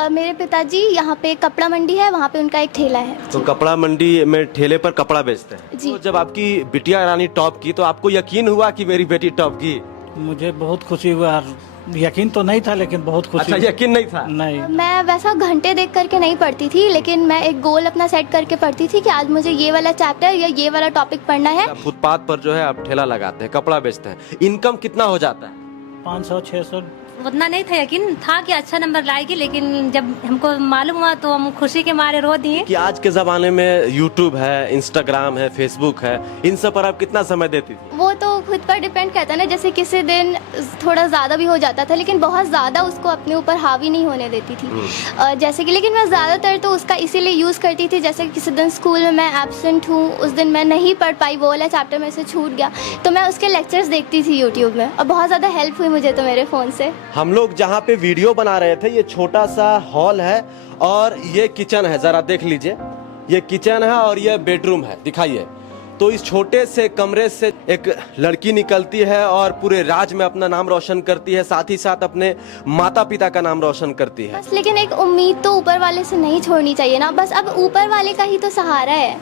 मेरे पिताजी यहाँ पे कपड़ा मंडी है, वहाँ पे उनका एक ठेला है। तो कपड़ा मंडी में ठेले पर कपड़ा बेचते हैं जी। तो जब आपकी बिटिया रानी टॉप की तो आपको यकीन हुआ कि मेरी बेटी टॉप की? मुझे बहुत खुशी हुआ और यकीन तो नहीं था लेकिन बहुत खुशी अच्छा, यकीन नहीं था? नहीं। मैं वैसा घंटे देख करके नहीं पढ़ती थी, लेकिन मैं एक गोल अपना सेट करके पढ़ती थी कि आज मुझे ये वाला चैप्टर या ये वाला टॉपिक पढ़ना है। फुटपाथ पर जो है आप ठेला लगाते हैं, कपड़ा बेचते हैं, इनकम कितना हो जाता है? 500-600। उतना नहीं था, यकीन था कि अच्छा नंबर लाएगी, लेकिन जब हमको मालूम हुआ तो हम खुशी के मारे रो दिए। कि आज के जमाने में यूट्यूब है, इंस्टाग्राम है, फेसबुक है, इन सब पर आप कितना समय देती थी? वो तो खुद पर डिपेंड करता है ना, जैसे किसी दिन थोड़ा ज़्यादा भी हो जाता था, लेकिन बहुत ज़्यादा उसको अपने ऊपर हावी नहीं होने देती थी। जैसे कि लेकिन मैं ज़्यादातर तो उसका इसीलिए यूज़ करती थी, जैसे कि किसी दिन स्कूल में मैं एब्सेंट हूँ, उस दिन मैं नहीं पढ़ पाई, वो वाला चैप्टर मेरे से छूट गया, तो मैं उसके लेक्चर्स देखती थी यूट्यूब में, और बहुत ज़्यादा हेल्प हुई मुझे तो मेरे फ़ोन से। हम लोग जहाँ पे वीडियो बना रहे थे, ये छोटा सा हॉल है और ये किचन है, जरा देख लीजिए। ये किचन है और ये बेडरूम है, दिखाइए। तो इस छोटे से कमरे से एक लड़की निकलती है और पूरे राज्य में अपना नाम रोशन करती है, साथ ही साथ अपने माता पिता का नाम रोशन करती है। बस लेकिन एक उम्मीद तो ऊपर वाले से नहीं छोड़नी चाहिए ना, बस अब ऊपर वाले का ही तो सहारा है,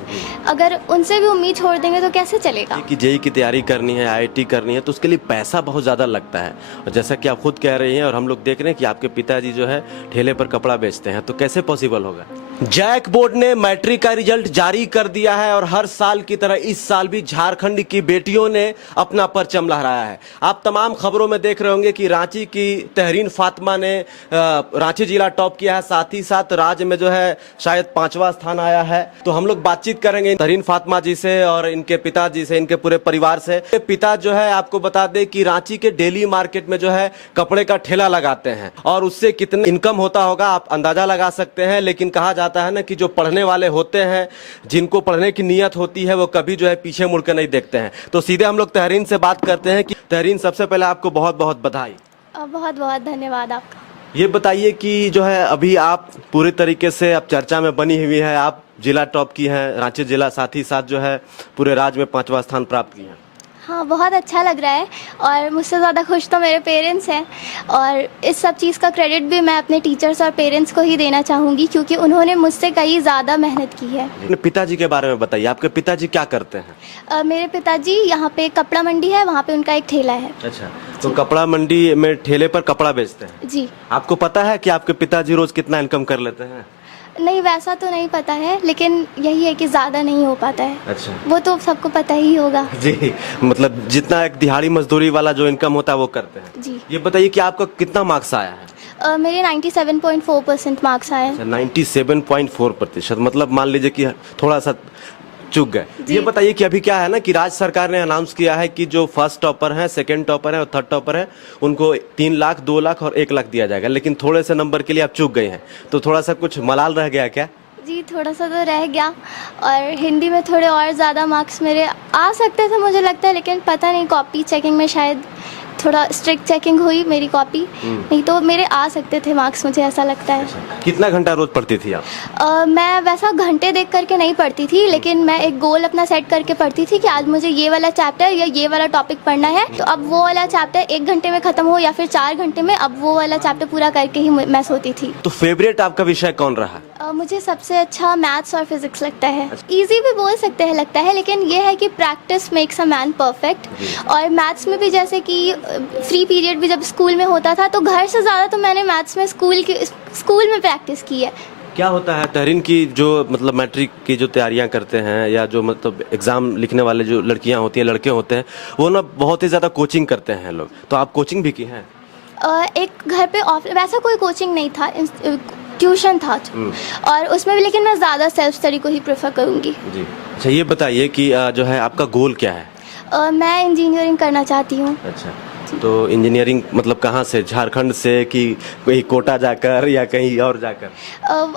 अगर उनसे भी उम्मीद छोड़ देंगे तो कैसे चलेगा। कि जेई की तैयारी करनी है, आईआईटी करनी है, तो उसके लिए पैसा बहुत ज़्यादा लगता है, और जैसा कि आप खुद कह रही हैं और हम लोग देख रहे हैं कि आपके पिताजी जो है ठेले पर कपड़ा बेचते हैं, तो कैसे पॉसिबल होगा। जैक बोर्ड ने मैट्रिक का रिजल्ट जारी कर दिया है और हर साल की तरह इस साल भी झारखंड की बेटियों ने अपना परचम लहराया है। आप तमाम खबरों में देख रहे होंगे कि रांची की तहरीन फातिमा ने रांची जिला टॉप किया है, साथ ही साथ राज्य में जो है शायद 5वां स्थान आया है। तो हम लोग बातचीत करेंगे तहरीन फातिमा जी से और इनके पिताजी से, इनके पूरे परिवार से। पिता जो है आपको बता दें कि रांची के डेली मार्केट में जो है कपड़े का ठेला लगाते हैं और उससे कितना इनकम होता होगा आप अंदाजा लगा सकते हैं। लेकिन कहा जाता है ना कि जो पढ़ने वाले होते हैं, जिनको पढ़ने की नीयत होती है, वो कभी जो है पीछे मुड़ के नहीं देखते हैं। तो सीधे हम लोग तहरीन से बात करते हैं कि तहरीन, सबसे पहले आपको बहुत बहुत बधाई। बहुत बहुत धन्यवाद आपका। ये बताइए कि जो है अभी आप पूरे तरीके से अब चर्चा में बनी हुई है, आप जिला टॉप की हैं, रांची जिला, साथ ही साथ जो है पूरे राज्य में 5वां स्थान प्राप्त किया है। हाँ, बहुत अच्छा लग रहा है और मुझसे ज़्यादा खुश तो मेरे पेरेंट्स हैं, और इस सब चीज़ का क्रेडिट भी मैं अपने टीचर्स और पेरेंट्स को ही देना चाहूँगी, क्योंकि उन्होंने मुझसे कई ज़्यादा मेहनत की है। अपने पिताजी के बारे में बताइए, आपके पिताजी क्या करते हैं? मेरे पिताजी यहाँ पे कपड़ा मंडी है, वहाँ पे उनका एक ठेला है। अच्छा, तो कपड़ा मंडी में ठेले पर कपड़ा बेचते हैं जी। आपको पता है कि आपके पिताजी रोज कितना इनकम कर लेते हैं? नहीं, वैसा तो नहीं पता है, लेकिन यही है कि ज़्यादा नहीं हो पाता है। अच्छा, वो वो तो सबको पता ही होगा। जी, मतलब जितना एक दिहाड़ी मजदूरी वाला जो इनकम होता है वो करते हैं। जी। ये बताइए कि आपका कितना मार्क्स आया है? मेरे 97.4% मार्क्स आए। 97.4%, मतलब मान लीजिए कि थोड़ा सा चूक गए। ये बताइए कि अभी क्या है ना कि राज्य सरकार ने अनाउंस किया है कि जो फर्स्ट टॉपर हैं, सेकंड टॉपर हैं और थर्ड टॉपर हैं, उनको 3 लाख, 2 लाख और 1 लाख दिया जाएगा। लेकिन थोड़े से नंबर के लिए आप चूक गए हैं, तो थोड़ा सा कुछ मलाल रह गया क्या? जी, थोड़ा सा तो रह गया, और हिंदी में थोड़े और ज़्यादा मार्क्स मेरे आ सकते थे मुझे लगता है, लेकिन पता नहीं, कॉपी चेकिंग में शायद थोड़ा स्ट्रिक्ट चेकिंग हुई मेरी कॉपी, नहीं तो मेरे आ सकते थे मार्क्स, मुझे ऐसा लगता है। कितना घंटा रोज पढ़ती थी आप? मैं वैसा घंटे देख करके नहीं पढ़ती थी, लेकिन मैं एक गोल अपना सेट करके पढ़ती थी कि आज मुझे ये वाला चैप्टर या ये वाला टॉपिक पढ़ना है, तो अब वो वाला चैप्टर 1 घंटे में ख़त्म हो या फिर 4 घंटे में, अब वो वाला चैप्टर पूरा करके ही मैं सोती थी। तो फेवरेट आपका विषय कौन रहा? मुझे सबसे अच्छा मैथ्स और फिजिक्स लगता है। इजी भी बोल सकते हैं लगता है, लेकिन ये है कि practice makes a man perfect. और मैथ्स में भी जैसे कि फ्री पीरियड भी जब स्कूल में होता था, तो घर से ज़्यादा तो मैंने मैथ्स में स्कूल में प्रैक्टिस की है। क्या होता है तहरीन की जो मतलब मैट्रिक की जो तैयारियां करते हैं या जो मतलब एग्जाम लिखने वाले जो लड़कियां होती हैं, लड़के होते हैं, वो ना बहुत ही ज़्यादा कोचिंग करते हैं लोग, तो आप कोचिंग भी की हैं? एक घर पे वैसा कोई कोचिंग नहीं था, ट्यूशन था, और उसमें भी लेकिन मैं ज़्यादा सेल्फ स्टडी को ही प्रेफर करूँगी। जी। अच्छा, ये बताइए कि जो है आपका गोल क्या है? मैं इंजीनियरिंग करना चाहती हूँ। अच्छा, तो इंजीनियरिंग मतलब कहाँ से, झारखंड से कि कहीं कोटा जाकर या कहीं और जाकर?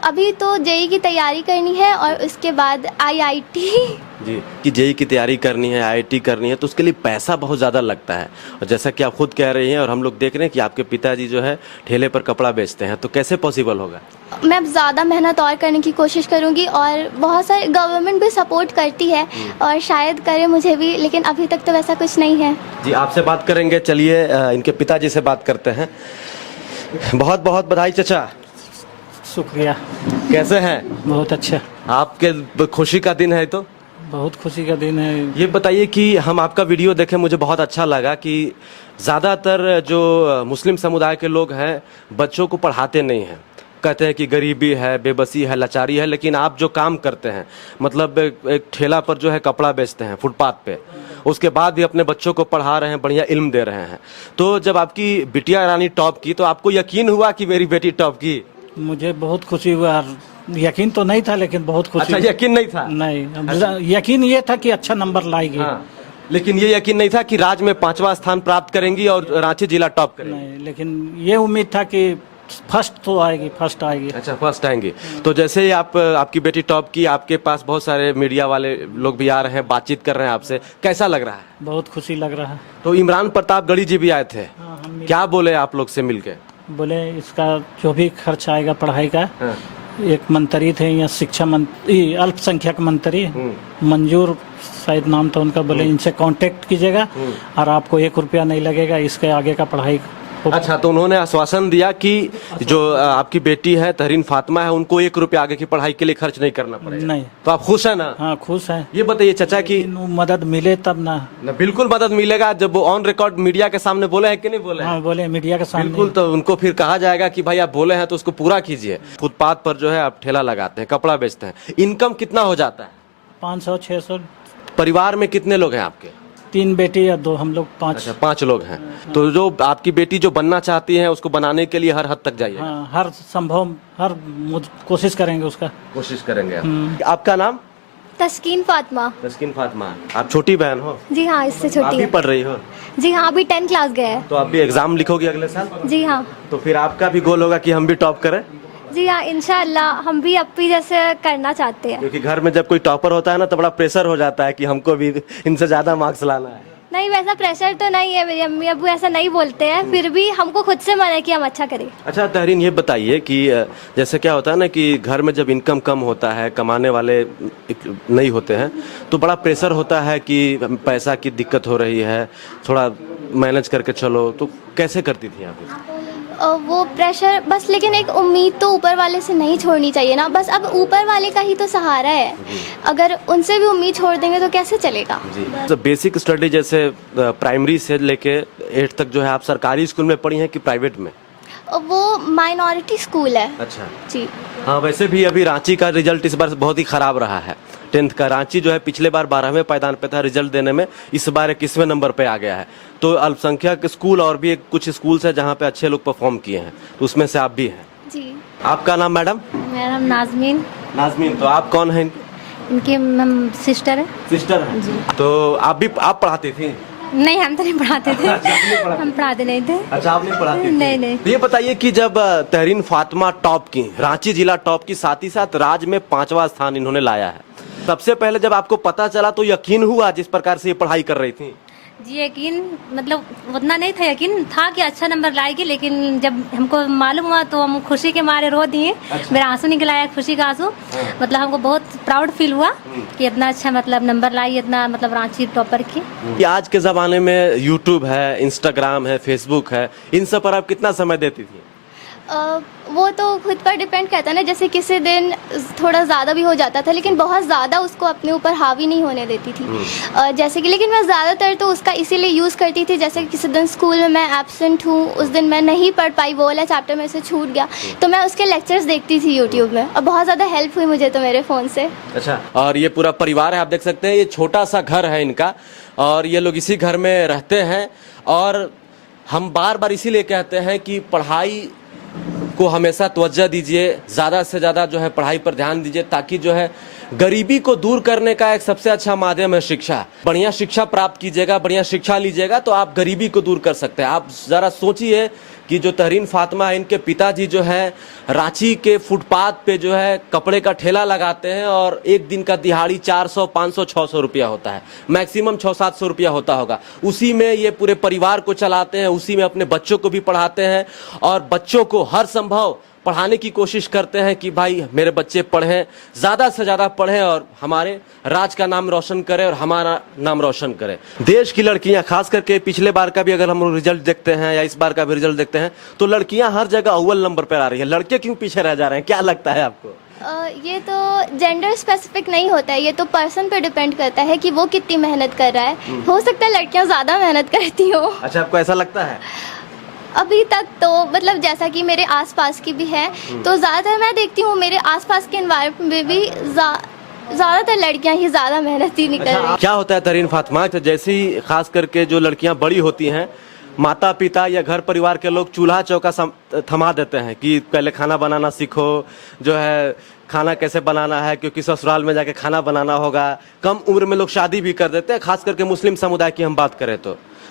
अभी तो जेई की तैयारी करनी है और उसके बाद आईआईटी। जी, कि जेई की तैयारी करनी है, आईआईटी करनी है, तो उसके लिए पैसा बहुत ज़्यादा लगता है, और जैसा कि आप खुद कह रही हैं और हम लोग देख रहे हैं कि आपके पिताजी जो है ठेले पर कपड़ा बेचते हैं, तो कैसे पॉसिबल होगा? मैं ज़्यादा मेहनत और करने की कोशिश करूंगी, और बहुत सारे गवर्नमेंट भी सपोर्ट करती है और शायद करे मुझे भी, लेकिन अभी तक तो वैसा कुछ नहीं है। जी, आपसे बात करेंगे, चलिए इनके पिताजी से बात करते हैं। बहुत बहुत बधाई चाचा। शुक्रिया। कैसे हैं? बहुत अच्छा, आपके खुशी का दिन है तो बहुत खुशी का दिन है। ये बताइए कि हम आपका वीडियो देखे, मुझे बहुत अच्छा लगा कि ज़्यादातर जो मुस्लिम समुदाय के लोग हैं बच्चों को पढ़ाते नहीं हैं, कहते हैं कि गरीबी है, बेबसी है, लाचारी है। लेकिन आप जो काम करते हैं, मतलब एक ठेला पर जो है कपड़ा बेचते हैं फुटपाथ पे, उसके बाद भी अपने बच्चों को पढ़ा रहे हैं, बढ़िया इल्म दे रहे हैं। तो जब आपकी बिटिया रानी टॉप की तो आपको यकीन हुआ कि मेरी बेटी टॉप की? मुझे बहुत खुशी हुआ और यकीन तो नहीं था, लेकिन बहुत खुशी। अच्छा, यकीन नहीं था? नहीं, यकीन ये था कि अच्छा नंबर लाएगी। हाँ, लेकिन ये यकीन नहीं था कि राज्य में 5वां स्थान प्राप्त करेंगी और रांची जिला टॉप करेगी? नहीं, लेकिन ये उम्मीद था कि फर्स्ट तो आएगी, फर्स्ट आएगी। अच्छा, फर्स्ट आएंगी। तो जैसे ही आपकी बेटी टॉप की, आपके पास बहुत सारे मीडिया वाले लोग भी आ रहे हैं, बातचीत कर रहे हैं आपसे, कैसा लग रहा है? बहुत खुशी लग रहा है। तो इमरान प्रतापगढ़ी जी भी आए थे, हाँ, हम क्या बोले आप लोग से मिलके? बोले इसका जो भी खर्च आएगा पढ़ाई का, हाँ। एक मंत्री थे यहाँ शिक्षा मंत्री, अल्पसंख्यक मंत्री मंजूर शायद नाम था उनका, बोले इनसे कांटेक्ट कीजिएगा और आपको 1 रुपया नहीं लगेगा, इसके आगे का पढ़ाई। अच्छा, तो उन्होंने आश्वासन दिया कि जो आपकी बेटी है तहरीन फातिमा है, उनको 1 रुपया आगे की पढ़ाई के लिए खर्च नहीं करना पड़ेगा? नहीं। तो आप खुश है ना? हाँ, खुश है। ये बताइए चाचा कि मदद मिले तब ना। बिल्कुल मदद मिलेगा। जब वो ऑन रिकॉर्ड मीडिया के सामने बोले हैं कि नहीं बोले? हाँ, बोले मीडिया के सामने। बिल्कुल, तो उनको फिर कहा जाएगा कि भाई आप बोले हैं तो उसको पूरा कीजिए। फुटपाथ पर जो है आप ठेला लगाते हैं, कपड़ा बेचते हैं, इनकम कितना हो जाता है? 500-600। परिवार में कितने लोग हैं आपके? 3 बेटी या 2 हम लोग, 5। अच्छा, 5 लोग हैं। तो जो आपकी बेटी जो बनना चाहती है उसको बनाने के लिए हर हद तक जाइए? हाँ, हर संभव, हर कोशिश करेंगे उसका। कोशिश करेंगे आप। आपका नाम? तस्कीन फातिमा। तस्कीन फातिमा। आप छोटी बहन हो? जी हाँ, इससे आप छोटी भी है। पढ़ रही हो? जी हाँ, अभी 10 क्लास गए हैं। तो आप भी एग्जाम लिखोगे अगले साल? जी हाँ। तो फिर आपका भी गोल होगा कि हम भी टॉप करें? जी हाँ, इंशाल्लाह हम भी अपनी जैसे करना चाहते हैं। क्योंकि घर में जब कोई टॉपर होता है ना तो बड़ा प्रेशर हो जाता है कि हमको भी इनसे ज्यादा मार्क्स लाना है। नहीं, वैसा प्रेशर तो नहीं है, मेरी अम्मी अब्बू ऐसा नहीं बोलते हैं, फिर भी हमको खुद से मन है कि हम अच्छा करें। अच्छा तहरीन, ये बताइए कि जैसे क्या होता है ना कि घर में जब इनकम कम होता है, कमाने वाले नहीं होते हैं, तो बड़ा प्रेशर होता है कि पैसा की दिक्कत हो रही है, थोड़ा मैनेज करके चलो। तो कैसे करती थी आप? वो प्रेशर बस, लेकिन एक उम्मीद तो ऊपर वाले से नहीं छोड़नी चाहिए ना। बस अब ऊपर वाले का ही तो सहारा है, अगर उनसे भी उम्मीद छोड़ देंगे तो कैसे चलेगा? जी, तो बेसिक स्टडी जैसे प्राइमरी से लेके 8 तक जो है आप सरकारी स्कूल में पढ़ी हैं कि प्राइवेट में? वो माइनॉरिटी स्कूल है। अच्छा जी हाँ, वैसे भी अभी रांची का रिजल्ट इस बार बहुत ही खराब रहा है। 10th का रांची जो है पिछले बार 12वें पायदान पे था रिजल्ट देने में, इस बार 21वें नंबर पे आ गया है। तो अल्पसंख्यक स्कूल और भी कुछ स्कूल्स है जहाँ पे अच्छे लोग परफॉर्म किए हैं, तो उसमें से आप भी हैं। जी। आपका नाम मैडम? मेरा नाम नाजमीन। नाजमीन, तो आप कौन हैं? इनकी सिस्टर है। सिस्टर है। तो आप पढ़ाती थी? नहीं, हम तो नहीं पढ़ाते थे। हम पढ़ाते नहीं थे। अच्छा, आप नहीं पढ़ाती थी? नहीं। तो ये बताइए कि जब तहरीन फातिमा टॉप की, रांची जिला टॉप की, साथ ही साथ राज्य में 5वां स्थान इन्होंने लाया है, सबसे पहले जब आपको पता चला तो यकीन हुआ जिस प्रकार से ये पढ़ाई कर रही थी? जी, यकीन मतलब उतना नहीं था, यकीन था कि अच्छा नंबर लाएगी, लेकिन जब हमको मालूम हुआ तो हम खुशी के मारे रो दिए। अच्छा। मेरा आंसू निकल आया, खुशी का आंसू। मतलब हमको बहुत प्राउड फील हुआ कि इतना अच्छा मतलब नंबर लाई, इतना मतलब रांची टॉपर की। कि आज के ज़माने में यूट्यूब है, इंस्टाग्राम है, फेसबुक है, इन सब पर आप कितना समय देती थी? वो तो खुद पर डिपेंड करता है ना, जैसे किसी दिन थोड़ा ज़्यादा भी हो जाता था, लेकिन बहुत ज़्यादा उसको अपने ऊपर हावी नहीं होने देती थी। जैसे कि, लेकिन मैं ज़्यादातर तो उसका इसीलिए यूज़ करती थी, जैसे कि किसी दिन स्कूल में मैं एब्सेंट हूँ, उस दिन मैं नहीं पढ़ पाई, वो वाला चैप्टर मेरे से छूट गया, तो मैं उसके लेक्चर्स देखती थी यूट्यूब में, और बहुत ज़्यादा हेल्प हुई मुझे तो मेरे फ़ोन से। अच्छा, और ये पूरा परिवार है, आप देख सकते हैं, ये छोटा सा घर है इनका, और ये लोग इसी घर में रहते हैं। और हम बार बार इसीलिए कहते हैं कि पढ़ाई को हमेशा तवज्जो दीजिए, ज़्यादा से ज़्यादा जो है पढ़ाई पर ध्यान दीजिए, ताकि जो है गरीबी को दूर करने का एक सबसे अच्छा माध्यम है शिक्षा। बढ़िया शिक्षा प्राप्त कीजिएगा, बढ़िया शिक्षा लीजिएगा तो आप गरीबी को दूर कर सकते हैं। आप ज़रा सोचिए कि जो तहरीन फातिमा है, इनके पिताजी जो है रांची के फुटपाथ पे जो है कपड़े का ठेला लगाते हैं, और एक दिन का दिहाड़ी 400, 500, 600 रुपया होता है, मैक्सिमम 600-700 रुपया होता होगा। उसी में ये पूरे परिवार को चलाते हैं, उसी में अपने बच्चों को भी पढ़ाते हैं, और बच्चों को हर संभव पढ़ाने की कोशिश करते हैं कि भाई मेरे बच्चे पढ़ें, ज़्यादा से ज़्यादा पढ़ें और हमारे राज्य का नाम रोशन करें और हमारा नाम रोशन करें। देश की लड़कियां, खास करके पिछले बार का भी अगर हम लोग रिजल्ट देखते हैं या इस बार का भी रिजल्ट देखते हैं तो लड़कियां हर जगह अव्वल नंबर पर आ रही है। लड़के क्यों पीछे रह जा रहे हैं, क्या लगता है आपको? ये तो जेंडर स्पेसिफिक नहीं होता है, ये तो पर्सन पे डिपेंड करता है कि वो कितनी मेहनत कर रहा है। हो सकता है लड़कियां ज़्यादा मेहनत करती हो। अच्छा, आपको ऐसा लगता है? अभी तक तो मतलब जैसा कि मेरे आसपास की भी है तो ज़्यादातर मैं देखती हूँ मेरे आसपास के एनवायरनमेंट में भी ज़्यादातर लड़कियां ही ज़्यादा मेहनती निकल रही हैं। क्या होता है तरीन फातिमा, तो जैसे ही खास करके जो लड़कियां बड़ी होती हैं, माता पिता या घर परिवार के लोग चूल्हा चौका थमा देते हैं कि पहले खाना बनाना सीखो, जो है खाना कैसे बनाना है, क्योंकि ससुराल में जाके खाना बनाना होगा। कम उम्र में लोग शादी भी कर देते हैं, खास करके मुस्लिम समुदाय की हम बात करें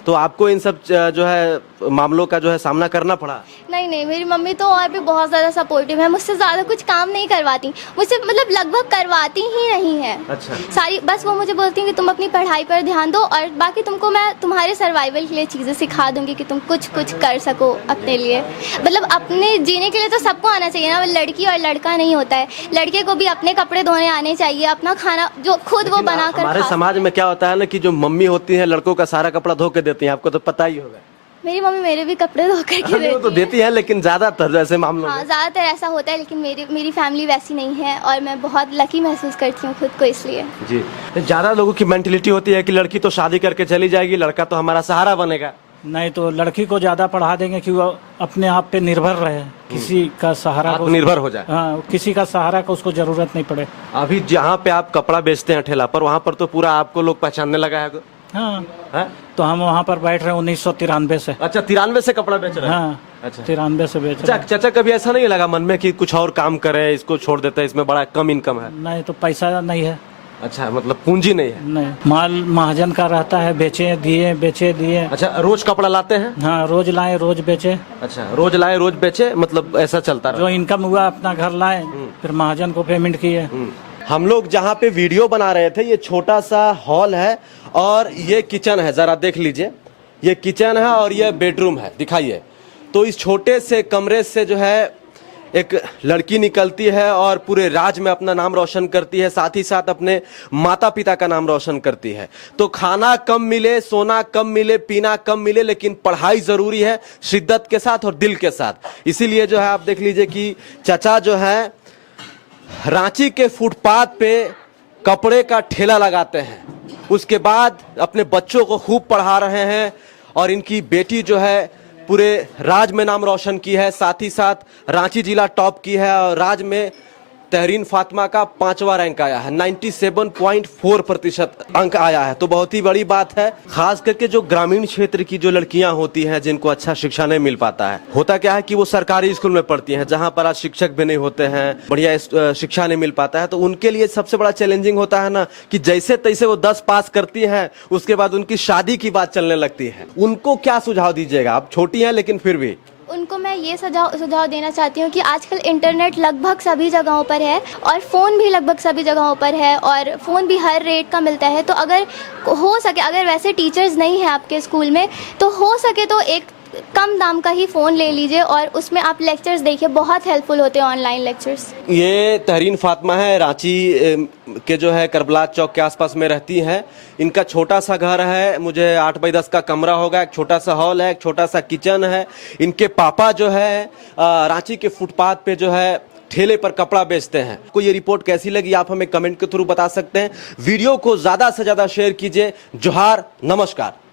तो आपको इन सब जो है मामलों का जो है सामना करना पड़ा? नहीं, मेरी मम्मी तो और भी बहुत ज़्यादा सपोर्टिव है, मुझसे ज़्यादा कुछ काम नहीं करवाती, मुझसे मतलब लगभग करवाती ही नहीं है। अच्छा। सारी बस वो मुझे बोलती हैं कि तुम अपनी पढ़ाई पर ध्यान दो और बाकी तुमको मैं तुम्हारे सर्वाइवल के लिए चीज़ें सिखा दूंगी कि तुम कुछ कर सको अपने लिए। मतलब अपने जीने के लिए तो सबको आना चाहिए ना, लड़की और लड़का नहीं होता है। लड़के को भी अपने कपड़े धोने आने चाहिए, अपना खाना जो खुद वो बना कर। हमारे समाज में क्या होता है ना कि जो मम्मी होती है लड़कों का सारा कपड़ा धो के देती है, आपको तो पता ही होगा। मेरी मम्मी मेरे भी कपड़े धो करके देती तो देती है, लेकिन ज्यादातर ऐसे मामलों हाँ में ज़्यादातर ऐसा होता है, लेकिन मेरी फैमिली वैसी नहीं है और मैं बहुत लकी महसूस करती हूँ खुद को इसलिए। जी। ज्यादा लोगों की मेंटेलिटी होती है कि लड़की तो शादी करके चली जाएगी, लड़का तो हमारा सहारा बनेगा। नहीं तो लड़की को ज्यादा पढ़ा देंगे कि वो अपने आप पे निर्भर रहे, किसी का सहारा को निर्भर हो जाए। हाँ, किसी का सहारा का उसको जरूरत नहीं पड़े। अभी जहाँ पे आप कपड़ा बेचते हैं ठेला पर, वहाँ पर तो पूरा आपको लोग पहचानने लगा है। हाँ है? तो हम वहाँ पर बैठ रहे हैं 1993 से। अच्छा, 93 से कपड़ा बेच रहे हैं? हाँ अच्छा, 93 से बेच रहे हैं। चाचा कभी ऐसा नहीं लगा मन में कि कुछ और काम करे, इसको छोड़ देते हैं, इसमें बड़ा कम इनकम है? नहीं तो पैसा नहीं है। अच्छा, मतलब पूंजी नहीं है? नहीं, माल महाजन का रहता है, बेचे दिए। अच्छा, रोज कपड़ा लाते हैं? हाँ, रोज लाए रोज बेचे। अच्छा, रोज लाए रोज बेचे, मतलब ऐसा चलता रहा? जो इनकम हुआ अपना घर लाए, फिर महाजन को पेमेंट किए। हम लोग जहाँ पे वीडियो बना रहे थे, ये छोटा सा हॉल है और ये किचन है, जरा देख लीजिए। ये किचन है और ये बेडरूम है, दिखाइए। तो इस छोटे से कमरे से जो है एक लड़की निकलती है और पूरे राज्य में अपना नाम रोशन करती है, साथ ही साथ अपने माता पिता का नाम रोशन करती है। तो खाना कम मिले, सोना कम मिले, पीना कम मिले, लेकिन पढ़ाई जरूरी है, शिद्दत के साथ और दिल के साथ। इसीलिए जो है आप देख लीजिए कि चाचा जो है रांची के फुटपाथ पे कपड़े का ठेला लगाते हैं, उसके बाद अपने बच्चों को खूब पढ़ा रहे हैं और इनकी बेटी जो है पूरे राज्य में नाम रोशन की है, साथ ही साथ रांची जिला टॉप की है और राज्य में तहरीन फातिमा का 5वां रैंक आया है, 97.4% अंक आया है। तो बहुत ही बड़ी बात है, खास करके जो ग्रामीण क्षेत्र की जो लड़कियां होती हैं जिनको अच्छा शिक्षा नहीं मिल पाता है। होता क्या है कि वो सरकारी स्कूल में पढ़ती हैं जहां पर आज शिक्षक भी नहीं होते हैं, बढ़िया शिक्षा नहीं मिल पाता है। तो उनके लिए सबसे बड़ा चैलेंजिंग होता है ना कि जैसे तैसे वो 10 पास करती हैं, उसके बाद उनकी शादी की बात चलने लगती है। उनको क्या सुझाव दीजिएगा? आप छोटी हैं लेकिन फिर भी। उनको मैं ये सुझाव देना चाहती हूँ कि आजकल इंटरनेट लगभग सभी जगहों पर है और फ़ोन भी लगभग सभी जगहों पर है और फ़ोन भी हर रेट का मिलता है। तो अगर हो सके, अगर वैसे टीचर्स नहीं हैं आपके स्कूल में, तो हो सके तो एक कम दाम का ही फ़ोन ले लीजिए और उसमें आप लेक्चर्स देखिए, बहुत हेल्पफुल होते हैं ऑनलाइन लेक्चर्स। ये तहरीन फातिमा है, रांची के जो है करबला चौक के आसपास में रहती हैं। इनका छोटा सा घर है, मुझे 8x10 का कमरा होगा, एक छोटा सा हॉल है, एक छोटा सा किचन है। इनके पापा जो है रांची के फुटपाथ पे जो है ठेले पर कपड़ा बेचते हैं। को ये रिपोर्ट कैसी लगी आप हमें कमेंट के थ्रू बता सकते हैं। वीडियो को ज़्यादा से ज़्यादा शेयर कीजिए। जोहार, नमस्कार।